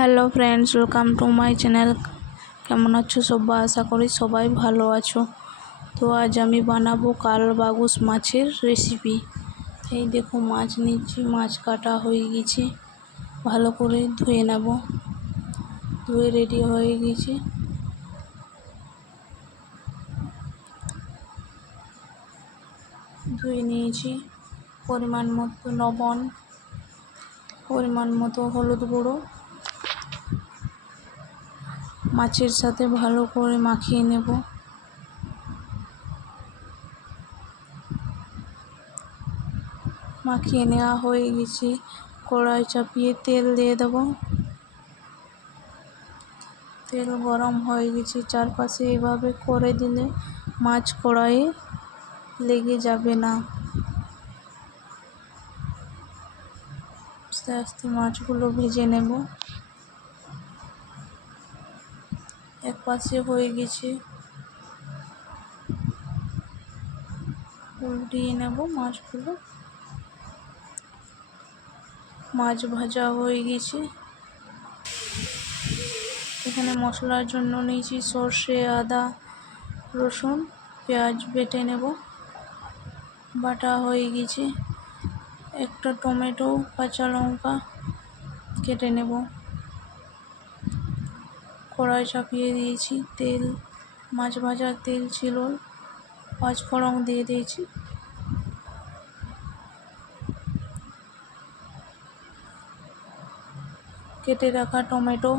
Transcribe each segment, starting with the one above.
Hello friends welcome to my channel কেমন আছো সবাই আশা করি সবাই ভালো আছো। তো আজ আমি বানাবো কাল বাগুস মাছের রেসিপি এই দেখো মাছ নিচ্ছি, মাছ কাটা হয়ে গেছে। ভালো করে ধুয়ে নেব। ধুয়ে রেডি হয়ে গেছে। ধুয়ে নিয়েছি পরিমাণ মতো লবণ, পরিমাণ মতো হলুদ গুঁড়ো। মাছের সাথে ভালো করে মাখিয়ে নেব। মাখিয়ে নেওয়া হয়ে গেছে। কড়াই চাপিয়ে তেল দিয়ে দেব। তেল গরম হয়ে গেছে। চারপাশে এভাবে করে দিলে মাছ কড়াইয়ে লেগে যাবে না। আস্তে আস্তে মাছগুলো ভেজে নেব। এক পাশে হয়ে গেছে। উল্টিয়ে নেব মাছগুলো। মাছ ভাজা হয়ে গেছে। এখানে মশলার জন্য নিয়েছি সর্ষে, আদা, রসুন, পেঁয়াজ বেটে নেব। বাটা হয়ে গেছে। একটা টমেটো, কাঁচা লঙ্কা কেটে নেব। কড়াই চাপিয়ে দিয়েছি, তেল, মাছ ভাজার তেল ছিল, পাঁচ ফোড়ন দিয়ে দিয়েছি। কেটে রাখা টমেটো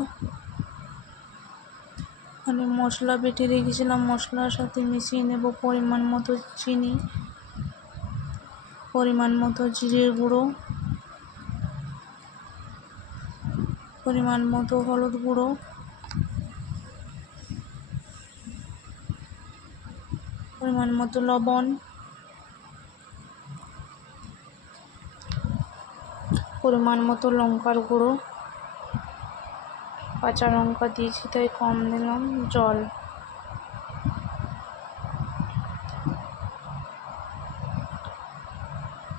মানে মশলা বেটে রেখেছিলাম, মশলার সাথে মিশিয়ে নেব পরিমাণ মতো চিনি, পরিমাণ মতো জিরের গুঁড়ো, পরিমাণ মতো হলুদ গুঁড়ো। পরিমাণ মতো লবণ। পরিমাণ মতো লঙ্কার গুঁড়ো। কাঁচা লঙ্কা দিয়েছি, তাই কম দিলাম, জল।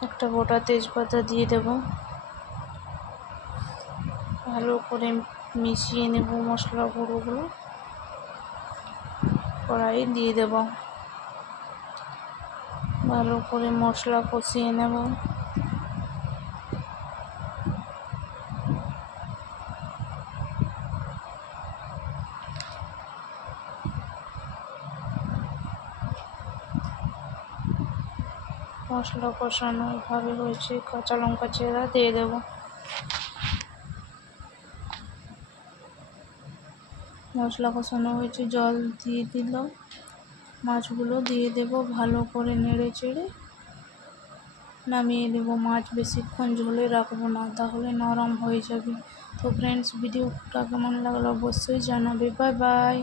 একটা গোটা তেজপাতা দিয়ে দেব। ভালো করে মিশিয়ে নেব মশলা গুঁড়োগুলো। কড়াই দিয়ে দেব। ভালো করে মশলা কষিয়ে নেব। মশলা কষানো ভাবে হয়েছে, কাঁচা লঙ্কা চেরা দিয়ে দেব। মশলা কষানো হয়েছে, জল দিয়ে দিল মাছগুলো দিয়ে দেব ভালো করে নেড়ে চেড়ে। নামিয়ে দেব মাছ, বেশিক্ষণ ঝোলে রাখব না, তাহলে নরম হয়ে যাবে। তো ফ্রেন্ডস ভিডিওটা কেমন লাগল অবশ্যই জানাবে। Bye bye